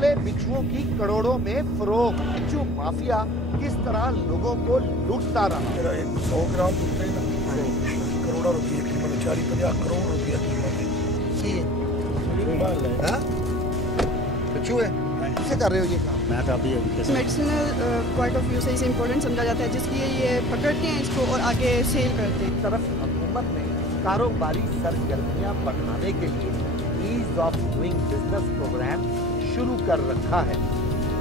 काले बिच्छुओं की करोड़ों में फरोख्त। बिच्छू माफिया किस तरह लोगों को लूटता रहा। 100 ग्राम होते हैं ना, करोड़ों रुपये कीमत, 40-50 करोड़ रुपया कीमत है। बिच्छू है, कैसे कर रहे हो ये काम? मैं तो अभी मेडिसिनल पॉइंट ऑफ व्यू से इसे इम्पोर्टेंट समझा जाता है, जिसलिए ये पकड़ते हैं इसको और आगे सेल करते हैं। तरफ हुकूमत ने कारोबारी सरगर्मियां बढ़ाने के लिए ease of doing business programme शुरू कर रखा है,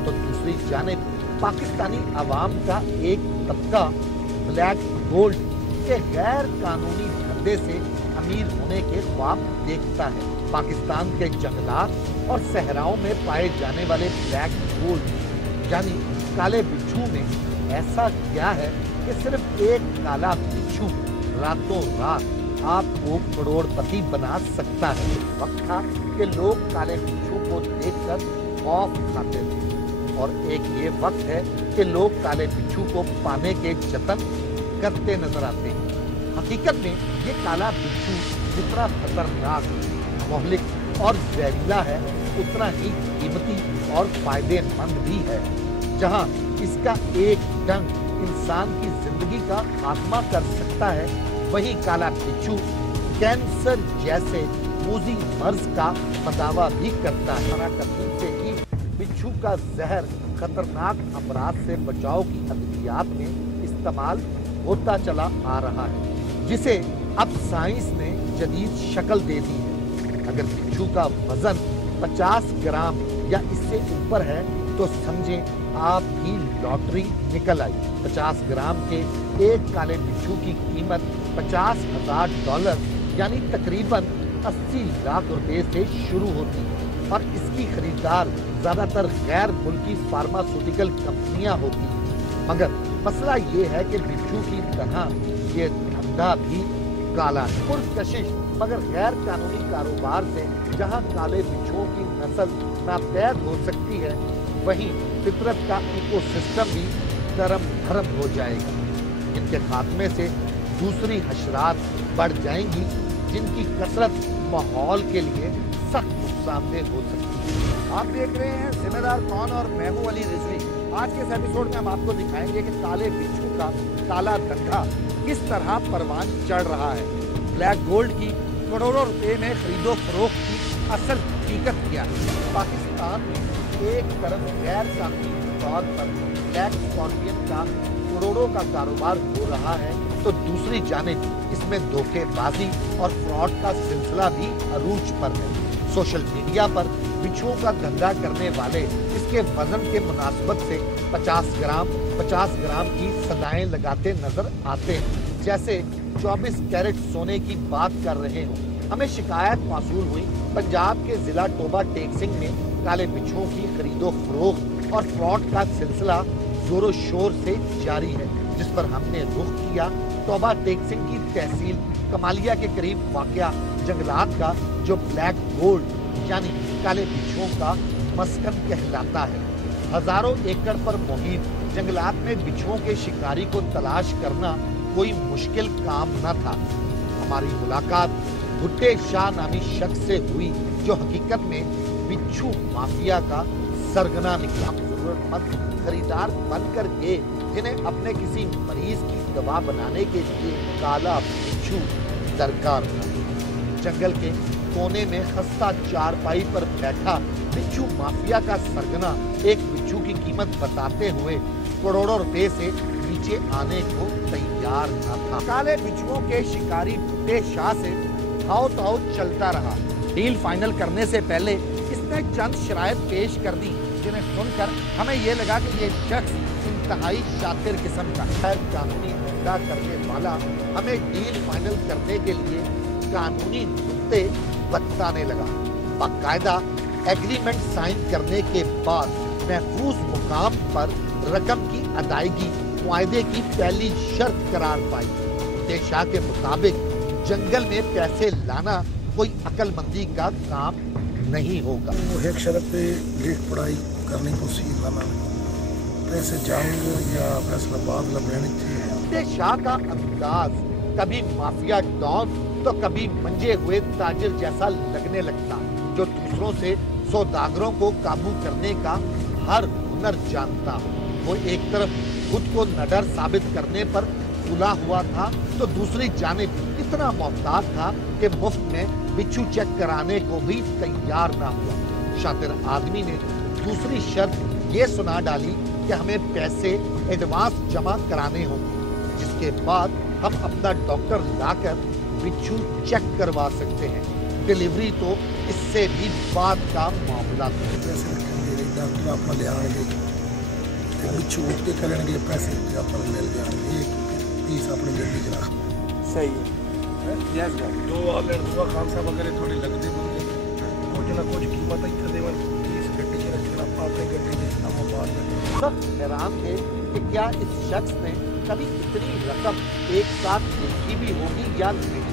तो दूसरी जानिब पाकिस्तानी अवाम का एक तबका ब्लैक गोल्ड के गैर कानूनी धंधे से अमीर होने के ख्वाब देखता है। पाकिस्तान के जंगलात और सहराओं में पाए जाने वाले ब्लैक गोल्ड यानी काले बिच्छू में ऐसा क्या है कि सिर्फ एक काला बिच्छू रातों रात आपको करोड़पति बना सकता है। वक्त था कि लोग काले बिच्छू को देखकर खौफ खाते थे और एक ये वक्त है कि लोग काले बिच्छू को पाने के जतन करते नजर आते हैं। हकीकत में ये काला बिच्छू जितना खतरनाक, मोहलिक और जहरीला है, उतना ही कीमती और फायदेमंद भी है। जहां इसका एक डंक इंसान की जिंदगी का खात्मा कर सकता है, वहीं काला बिच्छू कैंसर जैसे मूजी मर्ज का मदावा भी करता है। करने से ही बिच्छू का जहर खतरनाक अमराज से बचाव की अद्वियात में इस्तेमाल होता चला आ रहा है, जिसे अब साइंस ने जदीद शक्ल दे दी है। अगर बिच्छू का वजन 50 ग्राम या इससे ऊपर है तो समझें आप की लॉटरी निकल आई। 50 ग्राम के एक काले बिच्छू की कीमत $50,000 यानी तकरीबन 80 लाख रुपए से शुरू होती है और इसकी खरीदार ज्यादातर गैर मुल्की फार्मास्यूटिकल कंपनियां होती हैं। मगर मसला ये है कि बिच्छू की तरह ये धंधा भी काला है। पुरकशिश मगर गैर कानूनी कारोबार से जहां काले बिच्छुओं की नस्ल नापैद हो सकती है, वहीं फितरत का इकोसिस्टम भी धर्म हो जाएगा। इनके खात्मे से दूसरी हशरात बढ़ जाएंगी, जिनकी कसरत माहौल के लिए सख्त नुकसानदेह हो सकती है। आप देख रहे हैं जिम्मेदार कौन और मैं हूं अली रिजवी। आज के इस एपिसोड में हम आपको दिखाएंगे कि काले बिच्छू का काला धंधा किस तरह परवान चढ़ रहा है। ब्लैक गोल्ड की करोड़ों रुपए में खरीदो फरोख्त की असल हकीकत क्या है। पाकिस्तान में एक तरफ गैर कानूनी तौर पर ब्लैक स्कॉर्पियन का करोड़ों का कारोबार हो रहा है, तो दूसरी जानिब इसमें धोखेबाजी और फ्रॉड का सिलसिला भी अरूज पर है। सोशल मीडिया पर बिच्छुओं का धंधा करने वाले इसके वजन के मुनासबत से 50 ग्राम की सदाएं लगाते नजर आते हैं, जैसे 24 कैरेट सोने की बात कर रहे हो। हमें शिकायत मौसूल हुई पंजाब के जिला टोबा टेक्सिंग में काले बिच्छुओं की खरीदो फरोख्त और फ्रॉड का सिलसिला जोरों शोर से जारी है, जिस पर हमने रुख किया टोबा टेक्सिंग की तहसील कमालिया के करीब वाक़या जंगलात का, जो ब्लैक गोल्ड यानी काले बिच्छुओं का मस्कन कहलाता है। हजारों एकड़ पर मुहित जंगलात में बिच्छुओं के शिकारी को तलाश करना कोई मुश्किल काम न था। हमारी मुलाकात भुट्टे शाह नामी शख्स से हुई, जो हकीकत में बिच्छू माफिया का सरगना निकला। जरूरतमंद खरीदार बनकर गए, जिन्हें अपने किसी मरीज की दवा बनाने के लिए काला बिच्छू दरकार था। जंगल के कोने में खस्ता चारपाई पर बैठा बिच्छू माफिया का सरगना एक बिच्छू की कीमत बताते हुए करोड़ों रुपए से नीचे आने को तैयार न था। काले बिच्छुओं के शिकारी भुट्टे शाह से हाउ ताउ चलता रहा। डील फाइनल करने से पहले इसने चंद शराइत पेश कर दी, जिन्हें सुनकर हमें ये लगा कि ये शख्स इंतहाई शातिर किस्म का है। कानूनी धंधा करने वाला हमें डील फाइनल करने के लिए कानूनी नुक्ते बताने लगा। बाकायदा एग्रीमेंट साइन करने के बाद महफूज मुकाम पर रकम की अदायगी मुआहदे की पहली शर्त करार पाई। भुट्टे शाह के मुताबिक जंगल में पैसे लाना कोई अक्लमंदी का काम नहीं होगा। वो एक शर्त पे लेख पढ़ाई करनी को सीखना, पैसे जाएंगे या फैसला बाद लेने चाहिए। भुट्टे शाह का अंदाज कभी माफिया डॉन तो कभी मंजे हुए ताजिर जैसा लगने लगता, जो दूसरों से सौदागरों को काबू करने का हर हुनर जानता हो। वो एक तरफ खुद को नडर साबित करने पर तुला हुआ था, तो दूसरी जानिब इतना मोहताज था कि मुफ्त में बिच्छू चेक कराने को भी तैयार ना हुआ। शातिर आदमी ने दूसरी शर्त ये सुना डाली कि हमें पैसे एडवांस जमा कराने होंगे, जिसके बाद हम अपना डॉक्टर लाकर बिच्छू चेक करवा सकते हैं। डिलीवरी तो इससे भी बाद का मामला था। पैसे रखेंगे, डॉक्टर अपना ले आएंगे, बिच्छू उठ के करेंगे, पैसे अपना मिल जाएंगे, एक पीस अपनी गड्डी च रख। सही है। Yes sir. जो आले दुआ खान साहब अगर थोड़ी लगते होंगे कुछ ना कुछ कीमत इतने देवन पीस गड्डी च रखना, अपनी गड्डी च हम बाहर में। सब हैरान थे कि क्या इस शख्स ने कभी इतनी रकम एक साथ देखी भी होगी या नहीं,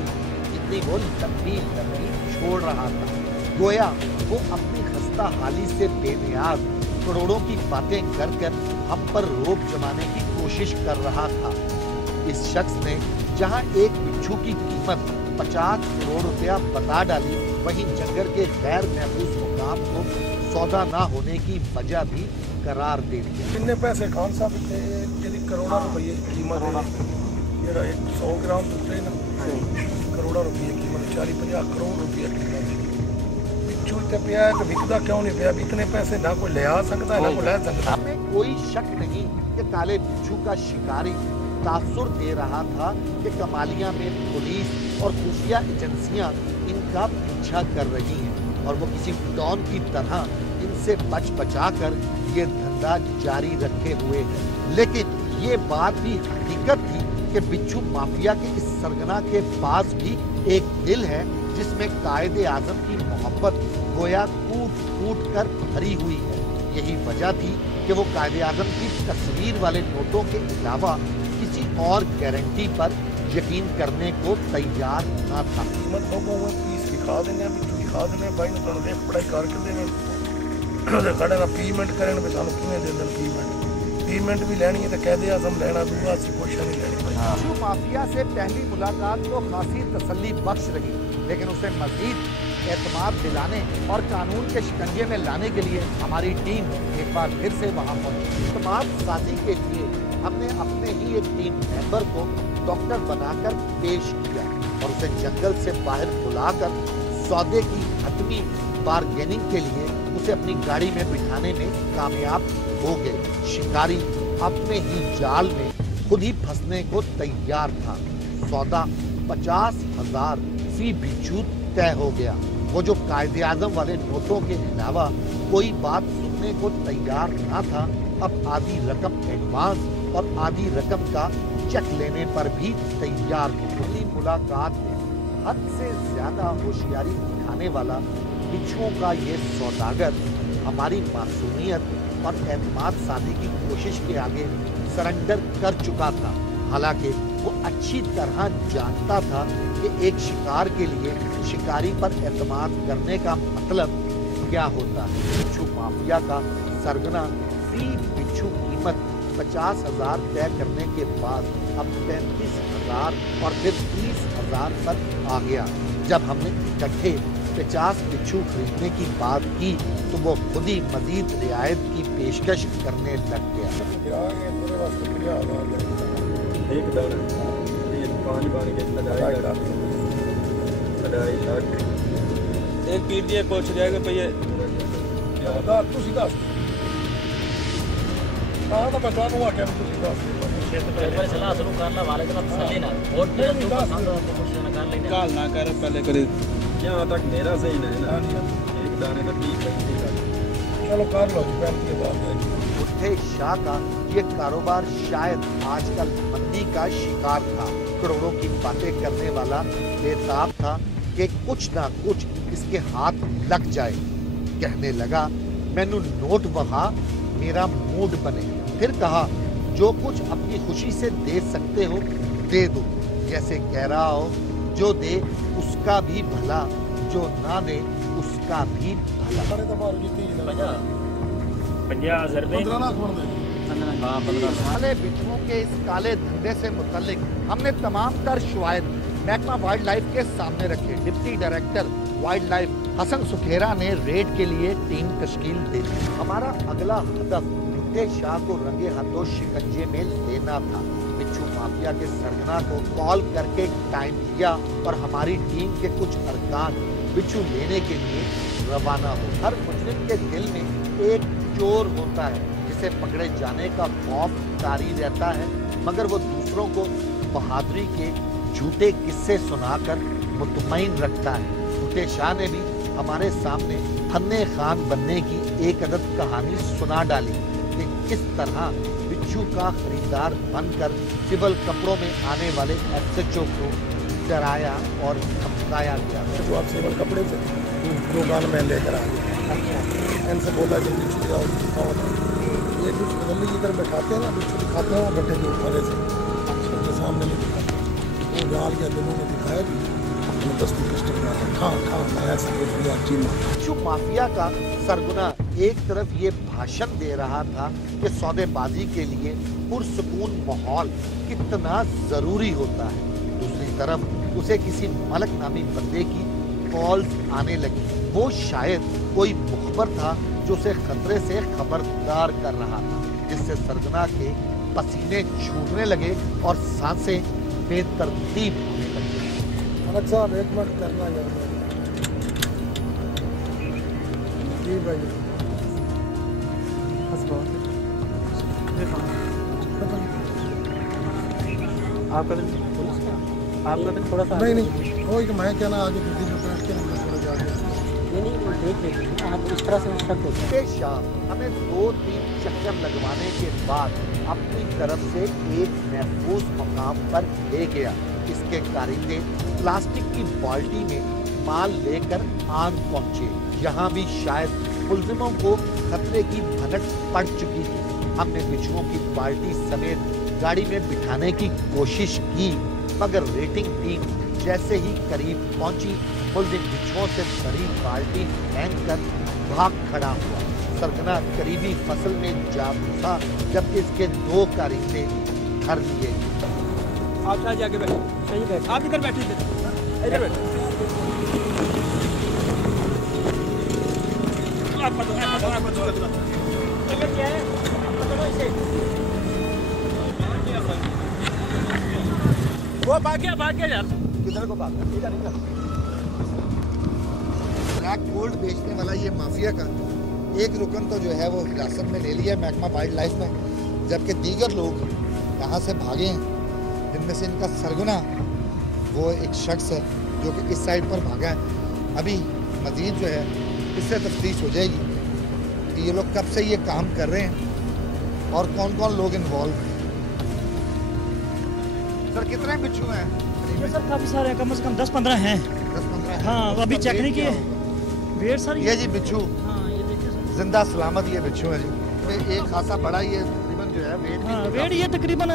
जितनी वो लंबी छोड़ रहा था। गोया वो अपनी खस्ता हाली से बेनियाज करोड़ों की बातें कर कर हम पर रोब जमाने की कोशिश कर रहा था। इस शख्स ने जहां एक बिच्छू की कीमत 50 करोड़ रुपया बता डाली, वहीं जंगल के गैर महफूज मुकाम को सौदा ना होने की वजह भी करार दे दिया। कितने पैसे खान साहब थे जिहदी करोड़ों रुपये कीमत है, जेड़ा 100 ग्राम टुटे ना करोड़ों रुपये कीमत, 40-50 करोड़ रुपये कीमत। बिच्छू इतने पिया है तो बिकदा क्यों नहीं पिया? इतने पैसे ना कोई ले आ सकता है ना कोई ले सकता। हमें कोई शक नहीं कि काले बिच्छू का शिकारी तासुर दे रहा था कि कमालिया में पुलिस और खुफिया एजेंसियां इनका पीछा कर रही हैं और वो किसी डॉन की तरह इनसे बचा कर ये धंधा जारी रखे हुए है। लेकिन ये बात भी हकीकत थी कि बिच्छू माफिया के इस सरगना के पास भी एक दिल है जिसमें कायदे आजम की मोहब्बत गोया कूट कूट कर भरी हुई है। यही वजह थी कि वो कायदे आजम की तस्वीर वाले नोटों के अलावा किसी और गारंटी पर यकीन करने को तैयार न था। कीमत लोगों में पीस दिखा देने, बिच्छू दिखा देने, भाई ने तुहानू देख पढ़ाई करके देने, खड़े ना पेमेंट करें भी सानू किवें दे देन पेमेंट भी लेनी है तो कायदे आजम लेना, दूसरा सी कुछ नहीं लेनी। बिच्छू माफिया से पहली मुलाकात तो खासी तसल्ली बख्श रही, लेकिन उसे मजीद एतमाद दिलाने और कानून के शिकंजे में लाने के लिए हमारी टीम एक बार फिर से वहां पहुंची। एतमाद साजी के लिए हमने अपने ही एक टीम मेंबर को डॉक्टर बनाकर पेश किया और उसे जंगल से बाहर बुलाकर सौदे की हतमी बार्गेनिंग के लिए उसे अपनी गाड़ी में बिठाने में कामयाब हो गए। शिकारी अपने ही जाल में खुद ही फंसने को तैयार था। सौदा 50,000 फी बिच्छू तय हो गया। वो जो कायदे आजम वाले नोटों के अलावा कोई बात सुनने को तैयार ना था, अब आधी रकम एडवांस और आधी रकम का चेक लेने पर भी तैयार हो। पहली मुलाकात में हद से ज्यादा होशियारी दिखाने वाला बिच्छुओं का ये सौदागर हमारी मासूमियत और एतमाद साधी की कोशिश के आगे सरेंडर कर चुका था। हालांकि वो अच्छी तरह जानता था कि एक शिकार के लिए शिकारी पर एतमाद करने का मतलब क्या होता है। बिच्छू माफिया का सरगना फी बिच्छू कीमत 50,000 तय करने के बाद अब 35,000 और फिर 30,000 पर आ गया। जब हमने इकट्ठे 50 बिच्छू खरीदने की बात की तो वो खुद ही मजीद रियायत की पेशकश करने लग गया। एक दाना ये 5 बार के लगाएगा, 2.5 लाख एक पीर दिए पूछ जाएगा भैया दा तुसी दस ਤਾਂ ਤਾਂ ਮੈਂ ਤੁਹਾਨੂੰ ਆਖਿਆ ਵੀ ਤੁਸੀਂ ਦੱਸ पर सलाह शुरू करना वाले का तसल्ली ना और फिर जो पसंद हो तो कुछ ना कर लेंगे। काल ना कर पहले करे यहाँ तक मेरा सही नहीं ना, एक दाने का 30-35 ਚਲੋ ਕਰ ਲਓ ਜੀ 35 के बाद बुड्ढे शाह का ये कारोबार शायद आजकल मंदी का शिकार था। करोड़ों की बातें करने वाला बेताब था कि कुछ ना कुछ इसके हाथ लग जाए। कहने लगा मैनू नोट वहा मेरा मूड बने। फिर कहा जो कुछ अपनी खुशी से दे सकते हो दे दो। जैसे कह रहा हो जो दे उसका भी भला, जो ना दे उसका भी भला। ਸਾਰੇ ਤਾਂ ਮਾਰੂ ਜਿੱਤੀ ਨਾ 50,000 रुपये 15 लाख बन गए। हाँ 15 काले बिच्छुओं के इस काले धंधे से मुतल्लिक हमने तमाम तर शवायद महकमा वाइल्ड लाइफ के सामने रखे। Deputy director wildlife Hassan Sukhera ने रेड के लिए टीम तश्कील दे दी। हमारा अगला हदफ भुट्टे शाह को रंगे हाथों शिकंजे में लेना था। बिच्छू माफिया के सरगना को कॉल करके टाइम दिया और हमारी टीम के कुछ अरकान बिच्छू लेने के लिए रवाना हो। हर मुजरिम के दिल में एक चोर होता है जिसे पकड़े जाने का खौफ तारी रहता है, मगर वो दूसरों को बहादुरी के झूठे किस्से सुनाकर मुतमईन रखता है। भुट्टे शाह ने भी हमारे सामने फन्ने खान बनने की एक अदद कहानी सुना डाली कि किस तरह बिच्छू का खरीदार बनकर सिविल कपड़ों में आने वाले एसएचओ को डराया और धमकाया गया। जो आप सिविल कपड़े से दुकान में लेकर आ गए, इनसे बोला कि बिच्छू दिखाओ दिखाओ। ये बिच्छू बदली इधर बैठाते हैं ना, बिच्छू दिखाते हैं वो गड्ढे के ऊपर से उसके सामने नहीं दिखाते। वो डाल के दिनों में दिखाया कि बिच्छू माफिया का सरगना एक तरफ ये भाषण दे रहा था कि सौदेबाजी के लिए पुरसुकून माहौल कितना जरूरी होता है, दूसरी तरफ उसे किसी मलक नामी बंदे की कॉल्स आने लगी। वो शायद कोई मुखबर था जो उसे खतरे से खबरदार कर रहा था, जिससे सरगना के पसीने छूटने लगे और सांसें बेतरतीब होने लगी। अलग साहब एक मिनट करना यार जी भाई। आपका दिन आपका दिन थोड़ा सा नहीं वही तो मैं क्या ना आगे दीदी को बैठ के मैं थोड़ा जाके नहीं वो देख लेते हैं आप इस तरह से शक होता है। भुट्टे शाह हमें 2-3 चक्कर लगवाने के बाद अपनी तरफ से एक महफूज मकाम पर ले गया। इसके कारिंदे प्लास्टिक की बाल्टी में माल लेकर आन पहुंचे। यहाँ भी शायद मुलजिमों को खतरे की भनक पड़ चुकी थी। हमने बिच्छुओं की बाल्टी समेत गाड़ी में बिठाने की कोशिश की, मगर रेटिंग टीम जैसे ही करीब पहुंची, मुलजिम बिच्छुओं से भरी बाल्टी फेंक कर भाग खड़ा हुआ। सरगना करीबी फसल में जा घुसा, जबकि इसके 2 कारिंदे धर लिए। आप शायद जाके बैठे, आप इधर बैठे, इधर बैठे। क्या है वो भाग गया यार। किधर को भागा? इधर। ब्लैक गोल्ड बेचने वाला ये माफिया का एक रुकन तो जो है वो हिरासत में ले लिया महकमा वाइल्ड लाइफ में, जबकि दीगर लोग यहाँ से भागे हैं। जिनमें से इनका सरगना वो एक शख्स है जो कि इस साइड पर भागा है। अभी मजीद जो है इससे तफ्तीश हो जाएगी कि ये लोग कब से ये काम कर रहे हैं और कौन कौन लोग इन्वॉल्व हैं। सर कितने बिच्छू हैं? सर काफ़ी सारे हैं, कम से कम 10-15 हैं। 10-15 हाँ अभी चेक नहीं किए वेट सर। ये जी बिच्छू हाँ ये देखिए सर, जिंदा सलामत ये बिच्छू है जी। एक खासा बड़ा ये तकरीबन जो है वेट हाँ वेट ये तकरीबन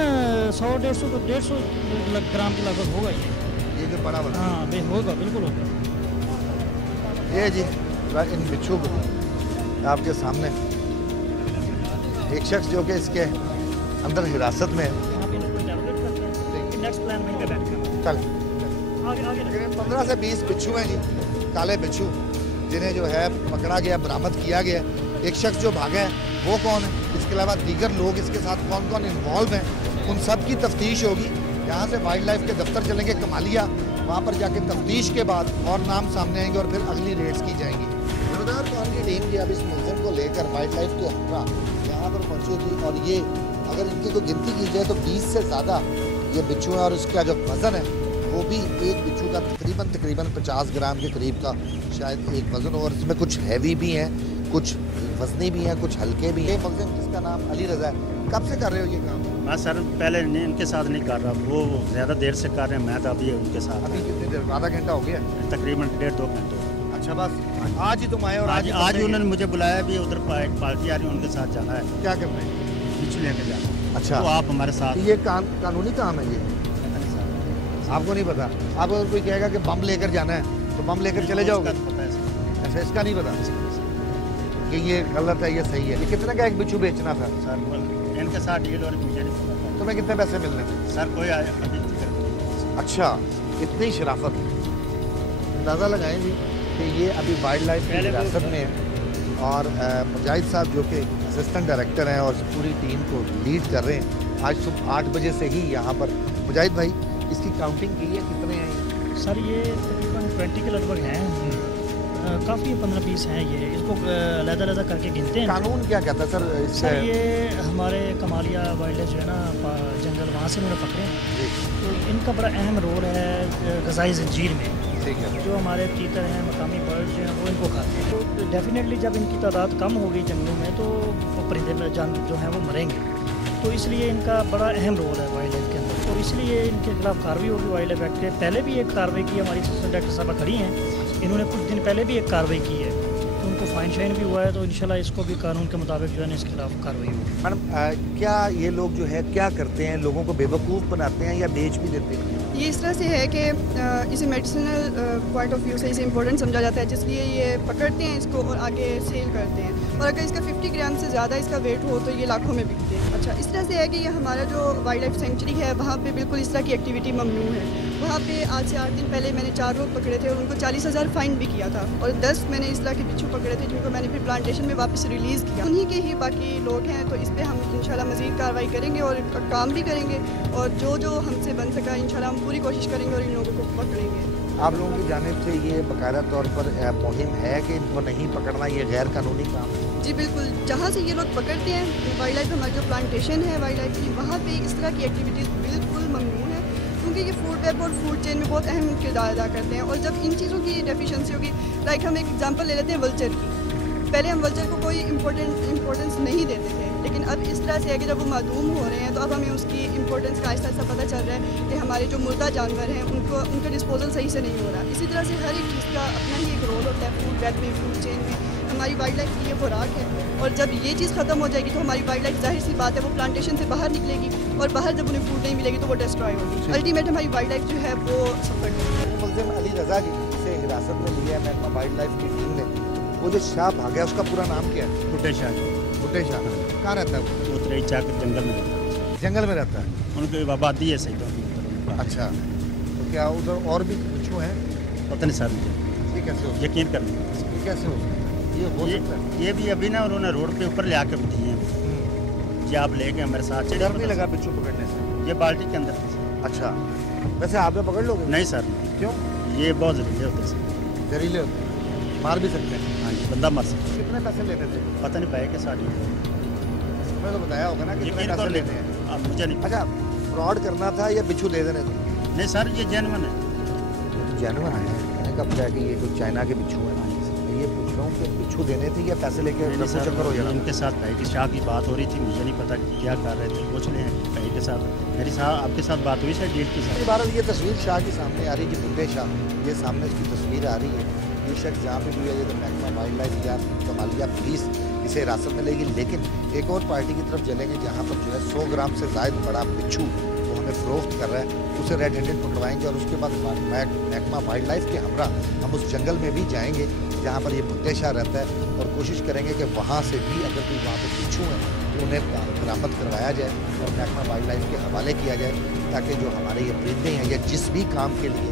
100-150 ग्राम के लगभग होगा ये जो बड़ा वाला। हाँ वे होगा, बिल्कुल होगा। ये जी इन बिच्छू को आपके सामने एक शख्स जो कि इसके अंदर हिरासत में है। नेक्स्ट प्लान में चल आगे आगे 15 से 20 बिच्छू हैं जी, काले बिच्छू, जिन्हें जो है पकड़ा गया, बरामद किया गया। एक शख्स जो भागा है वो कौन है, इसके अलावा दीगर लोग इसके साथ कौन कौन इन्वॉल्व हैं, उन सब की तफ्तीश होगी। यहाँ से वाइल्ड लाइफ के दफ्तर चलेंगे कमालिया, वहाँ पर जाके तफ्तीश के बाद और नाम सामने आएंगे और फिर अगली रेड्स की जाएंगी। जोरदार कौन की टीम भी अब इस मुलजिम को लेकर वाइल्ड लाइफ के हमरा यहाँ पर पहुँचेगी और ये अगर इनकी कोई गिनती की जाए तो 20 से ज़्यादा ये बिच्छू है और उसका जो वज़न है वो भी एक बिच्छू का तकरीबन 50 ग्राम के करीब का शायद एक वज़न हो, और इसमें कुछ हैवी भी हैं, कुछ वजनी भी हैं, कुछ हल्के भी हैं। मुलजिम जिसका नाम अली रज़ा है, कब से कर रहे हो ये काम? मैं सर पहले नहीं इनके साथ नहीं कर रहा, वो ज़्यादा देर से कर रहे हैं, मैं तो अभी उनके साथ। अभी कितनी देर? आधा घंटा हो गया तकरीबन 1.5-2 घंटे। अच्छा बस आज ही तुम आए और आज ही उन्होंने मुझे बुलाया भी, उधर पार्टी आ रही है, उनके साथ जाना है। क्या करना है? बिच्छू लेके जाना है। अच्छा तो आप हमारे साथ। ये कानूनी काम है ये? आपको नहीं पता? आपको अगर कोई कहेगा कि बम लेकर जाना है तो बम लेकर चले जाओगे? अच्छा इसका नहीं पता कि ये गलत है ये सही है। ये कितने का एक बिच्छू बेचना था? सर इनके साथ डील और मुझे नहीं पता। तुम्हें कितने पैसे मिलने थे? सर कोई आया। अच्छा इतनी शराफत, अंदाज़ा लगाएं जी कि ये अभी वाइल्ड लाइफ की हिरासत में है और मुजाहिद साहब जो कि असिस्टेंट डायरेक्टर हैं और पूरी टीम को लीड कर रहे हैं, आज सुबह 8 बजे से ही यहाँ पर। मुजाहिद भाई, इसकी काउंटिंग की है, कितने हैं सर? ये तकरीबन 20 के लगभग हैं। काफ़ी 15-20 हैं। ये इसको अलग-अलग करके गिनते हैं। कानून क्या कहता है सर? सर ये हमारे कमालिया वाइल्ड लाइफ जो है ना जंगल, वहाँ से उन्होंने पकड़े हैं। तो इनका बड़ा अहम रोल है ग़ज़ाई ज़ंजीर में। ठीक है। जो हमारे तीतर हैं, मकामी बर्ड्स जो हैं, वो इनको खाते हैं। तो डेफिनेटली जब इनकी तादाद कम होगी जंगलों में तो परिंदे जान जो हैं वो मरेंगे। तो इसलिए इनका बड़ा अहम रोल है वाइल्ड लाइफ के अंदर। तो इसलिए इनके खिलाफ कार्रवाई होगी वाइल्ड लाइफ एक्ट के। पहले भी एक कार्रवाई की, हमारी असिस्टेंट डायरेक्टर साहब खड़ी हैं, इन्होंने कुछ दिन पहले भी एक कार्रवाई की है, तो उनको फाइन शाइन भी हुआ है। तो इंशाल्लाह इसको भी कानून के मुताबिक जो है ना इसके खिलाफ कार्रवाई होगी। मैडम, क्या ये लोग जो है क्या करते हैं? लोगों को बेवकूफ़ बनाते हैं या बेच भी देते हैं? ये इस तरह से है कि इसे मेडिसिनल पॉइंट ऑफ व्यू से इसे इम्पोर्टेंट समझा जाता है, जिसलिए ये पकड़ते हैं इसको और आगे सेल करते हैं। और अगर इसका 50 ग्राम से ज़्यादा इसका वेट हो तो ये लाखों में बिकते हैं। अच्छा, इस तरह से है कि ये हमारा जो वाइल्ड लाइफ सेंचुरी है वहाँ पे बिल्कुल इस तरह की एक्टिविटी ममनू है। वहाँ पे आज से 8 दिन पहले मैंने 4 लोग पकड़े थे और उनको 40,000 फ़ाइन भी किया था। और 10 मैंने इस तरह के बिच्छू पकड़े थे जिनको मैंने फिर प्लांटेशन में वापस रिलीज़ किया। उन्हीं के ही बाकी लोग हैं, तो इस पर हम इंशाल्लाह मज़ीद कार्रवाई करेंगे और काम भी करेंगे। और जो हमसे बन सका इंशाल्लाह हम पूरी कोशिश करेंगे और इन लोगों को पकड़ेंगे। आप लोगों की जानिब से ये बाकायदा तौर पर मुहिम है कि इनको नहीं पकड़ना, ये गैर कानूनी काम है? जी बिल्कुल, जहाँ से ये लोग पकड़ते हैं वाइल्ड लाइफ, हमारी जो प्लांटेशन है वाइल्ड लाइफ की, वहाँ पे इस तरह की एक्टिविटीज़ बिल्कुल ममनू है, क्योंकि ये फूड वेब और फूड चेन में बहुत अहम किरदार अदा करते हैं। और जब इन चीज़ों की डेफिशिएंसी होगी, लाइक हम एक एग्जांपल ले लेते हैं वल्चर की। पहले हम वल्चर को कोई इम्पोर्टेंस नहीं देते थे, लेकिन अब इस तरह से है कि जब वो मादूम हो रहे हैं तो अब हमें उसकी इम्पोर्टेंस का आहिस्ता आहिस्ता पता चल रहा है कि हमारे जो मुर्दा जानवर हैं उनका डिस्पोजल सही से नहीं हो रहा। इसी तरह से हर एक चीज़ का अपना ही एक रोल होता है फूड वेब में, फूड चेन में। हमारी वाइल्ड लाइफ की ये खुराक है और जब ये चीज़ ख़त्म हो जाएगी तो हमारी वाइल्ड लाइफ जाहिर सी बात है वो प्लांटेशन से बाहर निकलेगी और बाहर जब उन्हें फूड नहीं मिलेगी तो वो डिस्ट्रॉय होगी। अल्टीमेट हमारी वाइल्ड लाइफ जो है वो सफ़र करेगी। मुल्ज़िम अली रज़ा जी से हिरासत में लिया है महकमा वाइल्ड लाइफ की टीम ने। वो जो शाह भागा, उसका पूरा नाम क्या है? बुड्ढे शाह। बुड्ढे शाह कहाँ रहता है? वो उतरे चाक जंगल में रहता है। जंगल में रहता है? उनकी आबादी है सही तो। अच्छा, तो क्या उधर और भी बिच्छू हैं? पता नहीं सर, ये कैसे हो? यकीन करना। ये कैसे हो? ये हो सकता है? ये भी अभी ना उन्होंने रोड पे ऊपर ले आके बिठी हैं जी, आप लेके हमारे साथ चलिए। डर नहीं लगा बिच्छू पकड़ने से? ये बाल्टी के अंदर थे। अच्छा, वैसे आप में पकड़ लोगे? नहीं सर। क्यों? ये बहुत जरूरी होते सर। जहरीले होते हैं, मार भी सकते हैं। हाँ जी, बंदा मर सकता है। कितने पैसे लेते थे? पता नहीं पाए के साथ मैं तो बताया होगा ना कितने पैसे लेते हैं। अब मुझे नहीं। अच्छा, फ्रॉड करना था या बिच्छू दे देने थे? नहीं सर, ये जेन्युइन है। ये तो जेन्युइन आया है, मैंने कब बताया कि ये कोई चाइना के बिच्छू है? ये पूछ रहा हूँ कि बिच्छू देने थे या पैसे लेके चक्कर हो जाना? उनके साथ भाई की शाह की बात हो रही थी, मुझे नहीं पता क्या कर रहे थे। पूछ लें भाई के साथ, मेरी साथ आपके साथ बात हुई सर डील के साथ। भारत ये तस्वीर शाह की सामने आ रही है कि बुड्ढे शाह, ये सामने इसकी तस्वीर आ रही है। ये शख्स जहाँ पे भी है, ये तो महकमा वाइल्ड लाइफ या कमालिया पुलिस इसे हिरासत में लेगी। लेकिन एक और पार्टी की तरफ चलेंगे जहाँ पर जो है 100 ग्राम से ज़ायद बड़ा बिच्छू वो हमें फ़रोख्त कर रहा है, उसे रेड हैंडेड पकड़वाएंगे और उसके बाद महकमा वाइल्ड लाइफ के हमरा हम उस जंगल में भी जाएंगे जहाँ पर ये बुड्ढे शाह रहता है और कोशिश करेंगे कि वहाँ से भी अगर कोई वहाँ पर बिच्छू हैं तो उन्हें बरामद करवाया जाए और महकमा वाइल्ड लाइफ के हवाले किया जाए, ताकि जो हमारे ये परिंदे हैं या जिस भी काम के लिए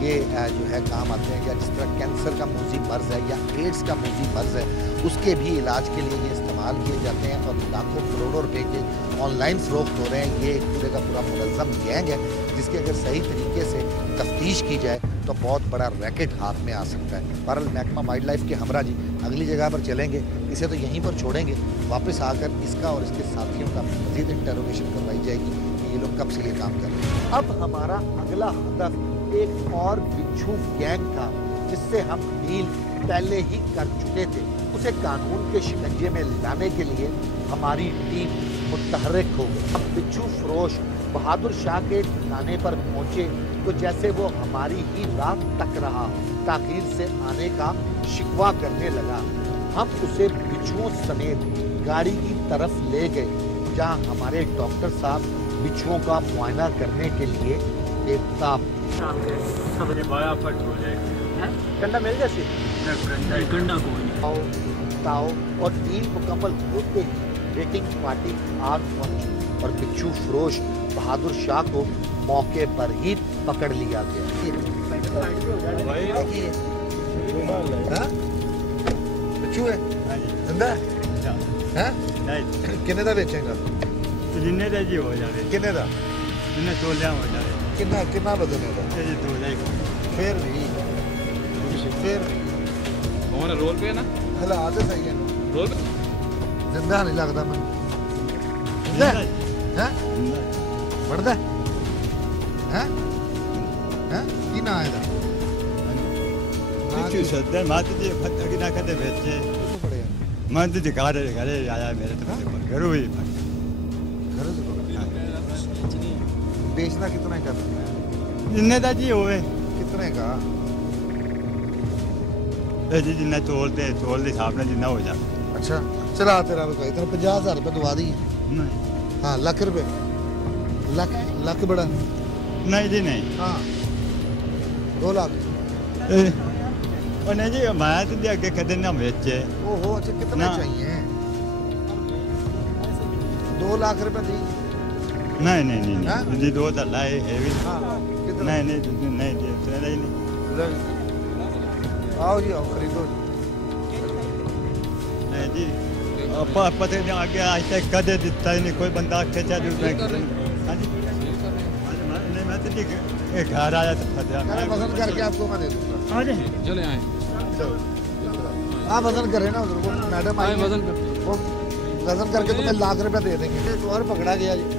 ये जो है काम आते हैं, या जिस तरह कैंसर का मूजी मर्ज़ है या एड्स का मूजी मर्ज़ है, उसके भी इलाज के लिए ये इस्तेमाल किए जाते हैं और लाखों करोड़ों रुपए के ऑनलाइन फ़रोख्त हो रहे हैं। ये एक पूरे का पूरा मुनज़्ज़म गैंग है जिसकी अगर सही तरीके से तफ्तीश की जाए तो बहुत बड़ा रैकेट हाथ में आ सकता है। बहरहाल महकमा वाइल्ड लाइफ के हमरा जी अगली जगह पर चलेंगे, इसे तो यहीं पर छोड़ेंगे, वापस आकर इसका और इसके साथियों का मज़ीद इंटरोगेशन करवाई जाएगी कि ये लोग कब से ये काम कर रहे हैं। अब हमारा अगला हदफ एक और बिच्छू गैंग था जिससे हम डील पहले ही कर चुके थे। उसे कानून के शिकंजे में लाने के लिए हमारी टीम मुतहर्रिक हो गई। अब बिच्छू फरोश बहादुर शाह के ठिकाने पर पहुंचे तो जैसे वो हमारी ही राह तक रहा, ताखीर से आने का शिकवा करने लगा। हम उसे बिच्छुओं समेत गाड़ी की तरफ ले गए जहां हमारे डॉक्टर साहब बिच्छुओं का मुआयना करने के लिए बेताब। कंडा मिल जैसे कंडा ताओ और डील मुकम्मल होते ही वेटिंग पार्टी आग पहुंची और बिच्छू फरोश बहादुर शाह को मौके पर ही पकड़ लिया गया। हाँ बिच्छू है हाँ जी जिंदा है हैं नहीं किन्ने दा बेचेगा जिन्ने का जी हो जाए किन्ने दा जिन्ने तोलिया हो जाए किन्ना किन्ना वजन है ये जी तोलिया फिर भी कौन रोल पे है ना हालात है सही है रोल पे जिंदा नहीं लगता मैं जिंदा है हैं बढ़दा हैं हैं की ना आएगा बिच्छू सदन माते जी फट ना कदे बेचे मैं तो घरे घरे आया मेरे तो घर हुई घर से बेचना कितना का जिन्ने का जी होवे कितने का जी जिन्ना तोलते हिसाब ने जिन्ना हो जाए अच्छा चला तेरा भी कोई तेरा 50,000 रुपए दवा दी नहीं हाँ लाख रुपए लाख बड़ा नहीं जी नहीं हाँ 2 लाख और नहीं जी मैं तो अगे कदे ना बेचे ओहो अच्छा कितना ना। चाहिए 2 लाख रुपए दी नहीं नहीं नहीं हाँ? नहीं जी 2 लाए है भी हाँ कितना नहीं नहीं नहीं जी तो नहीं लो। आओ जी आओ खरीदो जी नहीं जी पता नहीं आगे आज तक कदे दिता ही नहीं कोई बंदा आखे चाहे जो बैंक हाँ जी नहीं मैं तो जी घर आया तो फटा मैं वजन करके आपको मैं दे दूंगा हाँ जी चले आए आप वजन करें ना उधर वो मैडम आई वजन वो वजन करके तुम्हें लाख रुपए दे देंगे एक और पकड़ा गया जी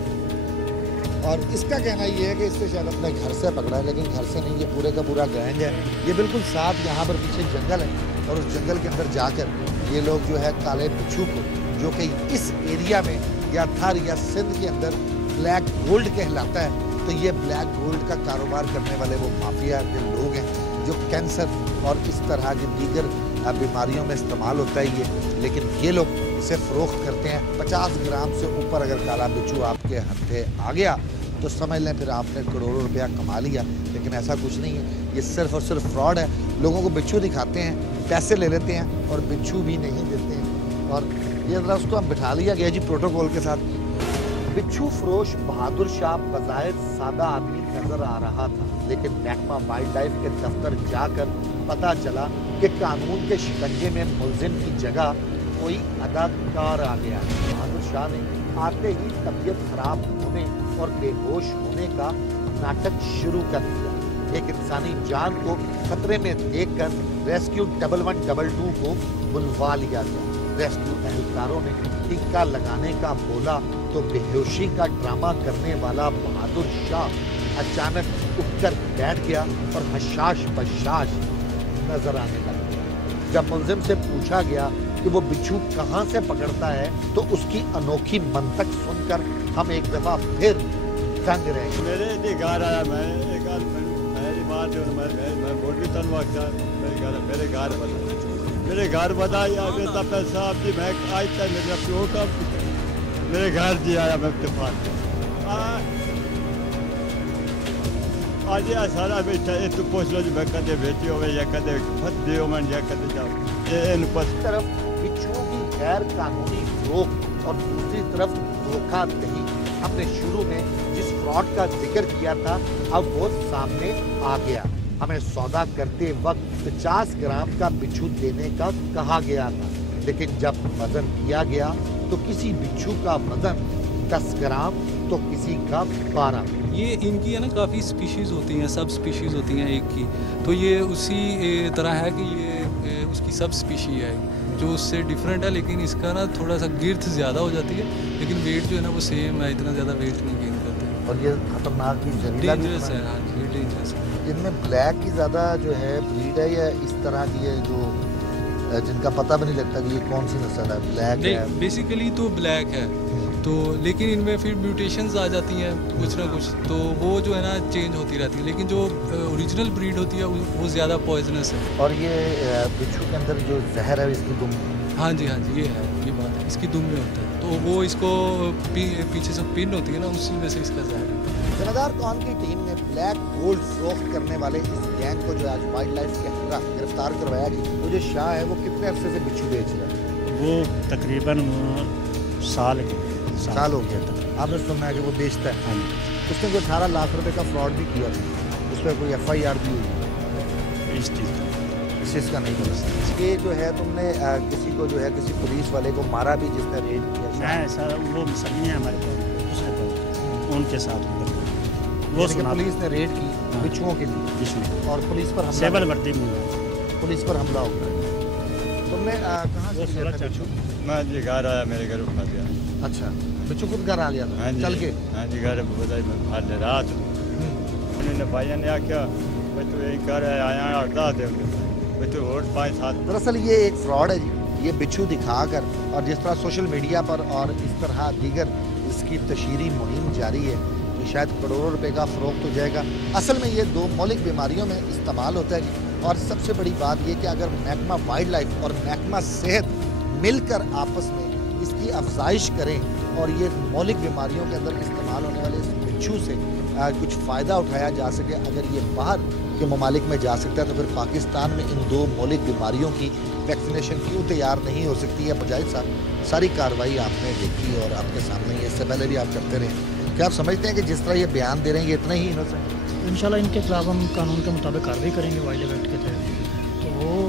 और इसका कहना ये है कि इससे शायद अपने घर से पकड़ा है लेकिन घर से नहीं ये पूरे का पूरा गैंग है ये बिल्कुल साफ यहाँ पर पीछे जंगल है और उस जंगल के अंदर जाकर ये लोग जो है काले बिच्छू को जो कि इस एरिया में या थर या सिंध के अंदर ब्लैक गोल्ड कहलाता है तो ये ब्लैक गोल्ड का कारोबार करने वाले वो माफिया के लोग हैं जो कैंसर और इस तरह की दीगर बीमारियों में इस्तेमाल होता है ये लेकिन ये लोग इसे फ़रोख्त करते हैं 50 ग्राम से ऊपर अगर काला बिच्छू आपके हत्थे आ गया तो समझ लें फिर आपने करोड़ों रुपया कमा लिया लेकिन ऐसा कुछ नहीं है ये सिर्फ और सिर्फ फ्रॉड है लोगों को बिच्छू दिखाते हैं पैसे ले लेते हैं और बिच्छू भी नहीं देते हैं और ये जरा उसको हम बिठा लिया गया जी प्रोटोकॉल के साथ बिच्छू फरोश बहादुर शाह बज़ाहिर सादा आदमी नजर आ रहा था लेकिन महकमा वाइल्ड लाइफ के दफ्तर जाकर पता चला कि कानून के शिकंजे में मुलजिम की जगह कोई अदाकार आ गया बहादुर शाह ने आते ही तबीयत खराब होने और बेहोश होने का नाटक शुरू कर दिया एक इंसानी जान को खतरे में देखकर रेस्क्यू 1112 को बुलवा लिया गया रेस्क्यू एहलकारों ने टीका लगाने का बोला तो बेहोशी का ड्रामा करने वाला बहादुर शाह अचानक उठकर बैठ गया और हशाश बशाश नजर आने लगा जब मुलजिम से पूछा गया कि वो बिच्छू कहाँ से पकड़ता है तो उसकी अनोखी मंतक सुनकर हम एक दफा फिर दंग रहे मेरे जी घर आया मैं एक मेरी बात जो मैं वोट भी तनवा मेरे घर बताया साहब जी मैं आज तक मेरे प्यो का मेरे घर जी आया मैं तूफान आज ये सारा बेटा ये तू पूछ लो जो मैं कदे बेटी हो या कदे फत दियो मन या कदे जाओ ये इन पर तरफ बिच्छुओं की गैर कानूनी रोक और दूसरी तरफ धोखाधड़ी हमने शुरू में जिस फ्रॉड का जिक्र किया था अब वो सामने आ गया हमें सौदा करते वक्त 50 ग्राम का बिच्छू देने का कहा गया था लेकिन जब वजन किया गया तो किसी बिच्छू का वजन 10 ग्राम तो किसी का 12 ये इनकी है ना काफ़ी स्पीशीज़ होती हैं सब स्पीशीज़ होती हैं एक की तो ये उसी तरह है कि ये उसकी सब स्पीशी है जो उससे डिफरेंट है लेकिन इसका ना थोड़ा सा गिर्थ ज़्यादा हो जाती है लेकिन वेट जो है ना वो सेम है इतना ज़्यादा वेट नहीं गेन करते और ये खतरनाक भी जहरीला भी डेंजरस है हाँ ये डेंजरस है इनमें ब्लैक की ज़्यादा जो है ब्रीड है या इस तरह की है जो जिनका पता भी नहीं लगता कि ये कौन सी नस्ल है ब्लैक है नहीं बेसिकली तो ब्लैक है तो लेकिन इनमें फिर म्यूटेशंस आ जाती हैं कुछ ना कुछ तो वो जो है ना चेंज होती रहती है लेकिन जो ओरिजिनल ब्रीड होती है वो ज़्यादा पॉइजनस है और ये बिच्छू के अंदर जो जहर है इसकी दुम हाँ जी ये है ये बात है इसकी दुम में होता है तो वो इसको पीछे से पिन होती है ना उसी में से इसका जहर है जनादार कौन की टीम ने ब्लैक गोल्ड फरोख्त करने वाले इस गैंग को जो आज वाइल्ड लाइफ के हमरा गिरफ्तार करवाया जी वो जो शाह है वो कितने अरसे से बिच्छू बेच रहा है वो तकरीबन साल हो गया था आपने सुना है कि वो बेचता है हाँ उसने कोई 18 लाख रुपए का फ्रॉड भी किया था उस पर कोई FIR भी हुई इस चीज़ इस चीज़ का नहीं पता। ये जो है तुमने किसी को जो है किसी पुलिस वाले को मारा भी जिसने रेड किया? मैं सर वो मुसलमान है हमारे को दूसरे को उनके साथ वो पुलिस ने रेड की बिच्छुओं के लिए और पुलिस पर सेबल वर्दी में पुलिस पर हमला हो गया। तुमने कहाँ से लिया था बिच्छू? मैं जी घर आया, मेरे घर उठा दिया। अच्छा, बिच्छू खुद घर आ गया था? हाँ जी, चल के? हाँ जी, घर बताई मैं फाड़ ले रात उन्होंने भाइयों ने आख्या भाई तू यही कर आया हटा दे भाई तू वोट 5-7। दरअसल ये एक फ्रॉड है जी। ये बिच्छू दिखाकर और जिस तरह सोशल मीडिया पर और इस तरह दीगर इसकी तशहीरी मुहिम जारी है कि शायद करोड़ों रुपए का फ़रोख्त हो जाएगा। असल में ये 2 मौलिक बीमारियों में इस्तेमाल होता है। और सबसे बड़ी बात ये कि अगर महकमा वाइल्ड लाइफ और महकमा सेहत मिलकर आपस में इसकी अफजाइश करें और ये मौलिक बीमारियों के अंदर इस्तेमाल होने वाले इस बिच्छू से कुछ फ़ायदा उठाया जा सके, अगर ये बाहर के ममालिक में जा सकता है तो फिर पाकिस्तान में इन 2 मौलिक बीमारियों की वैक्सीनेशन क्यों तैयार नहीं हो सकती है? मुजाहिद साहब, सारी कार्रवाई आपने देखी और आपके सामने ये इससे पहले भी आप करते रहे। क्या आप समझते हैं कि जिस तरह ये बयान दे रहे हैं ये इतना ही इनोसेंट है? इंशाल्लाह इनके खिलाफ हम कानून के मुताबिक कार्रवाई करेंगे वाइल्ड लाइफ एक्ट के तहत, तो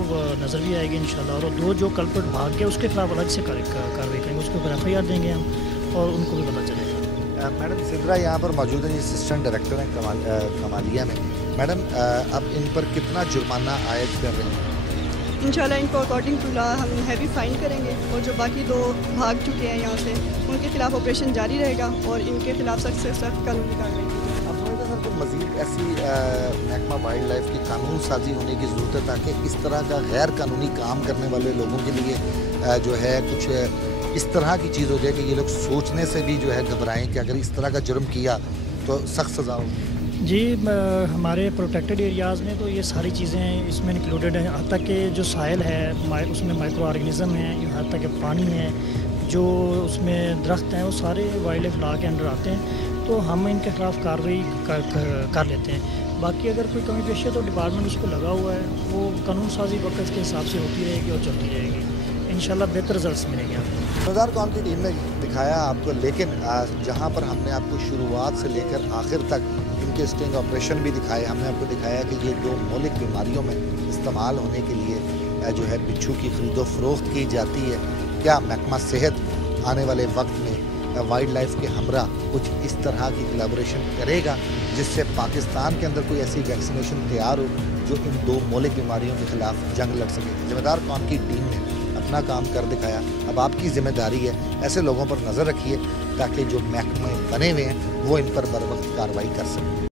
वो नज़र भी आएगी इंशाल्लाह। और 2 जो कल्प्रिट भाग गए उसके खिलाफ अलग से कार्रवाई करेंगे, उसके ऊपर FIR देंगे हम और उनको भी पता चलेगा। मैडम सिद्रा यहाँ पर मौजूद हैं, असिस्टेंट डायरेक्टर हैं कमालिया में। मैडम अब इन पर कितना जुर्माना आयद कर रहे हैं? इंशाल्लाह इनको अकॉर्डिंग टू लॉ हम हैवी फाइन करेंगे और जो बाकी 2 भाग चुके हैं यहाँ से उनके खिलाफ ऑपरेशन जारी रहेगा और इनके खिलाफ सख्त से सख्त कानूनी कार्रवाई की। अब समझते सर तो मज़ीद ऐसी महकमा वाइल्ड लाइफ की कानून साजी होने की ज़रूरत है ताकि इस तरह का गैर कानूनी काम करने वाले लोगों के लिए जो है कुछ इस तरह की चीज़ हो जाए कि ये लोग सोचने से भी जो है घबराएं कि अगर इस तरह का जुर्म किया तो सख्त सज़ा हो। जी, हमारे प्रोटेक्टेड एरियाज़ में तो ये सारी चीज़ें इसमें इंक्लूडेड हैं। यहाँ तक कि जो साइल है उसमें माइक्रो ऑर्गेनिज़म है, यहाँ तक कि पानी है, जो उसमें दरख्त हैं, वो सारे वाइल्ड लाइफ लॉ के अंडर आते हैं। तो हम इनके खिलाफ कार्रवाई कर लेते हैं। बाकी अगर कोई कमी पेशी है तो डिपार्टमेंट उसको लगा हुआ है, वो कानून साजी वक्त के हिसाब से होती रहेगी और चलती रहेगी। इंशाल्लाह बेहतर रिजल्ट्स मिलेंगे आपको। ज़िम्मेदार कौम की टीम ने दिखाया आपको, लेकिन जहाँ पर हमने आपको शुरुआत से लेकर आखिर तक इनके स्टिंग ऑपरेशन भी दिखाए, हमने आपको दिखाया कि ये 2 मौलिक बीमारियों में इस्तेमाल होने के लिए जो है बिच्छू की खरीदो फरोख्त की जाती है। क्या महकमा सेहत आने वाले वक्त में वाइल्ड लाइफ के हमरा कुछ इस तरह की कोलैबोरेशन करेगा जिससे पाकिस्तान के अंदर कोई ऐसी वैक्सीनेशन तैयार हो जो इन 2 मौलिक बीमारियों के खिलाफ जंग लड़ सके? ज़िम्मेदार कौम की टीम ने अपना काम कर दिखाया। अब आपकी जिम्मेदारी है ऐसे लोगों पर नज़र रखिए ताकि जो महकमे बने हुए हैं वो इन पर बर वक्त कार्रवाई कर सकें।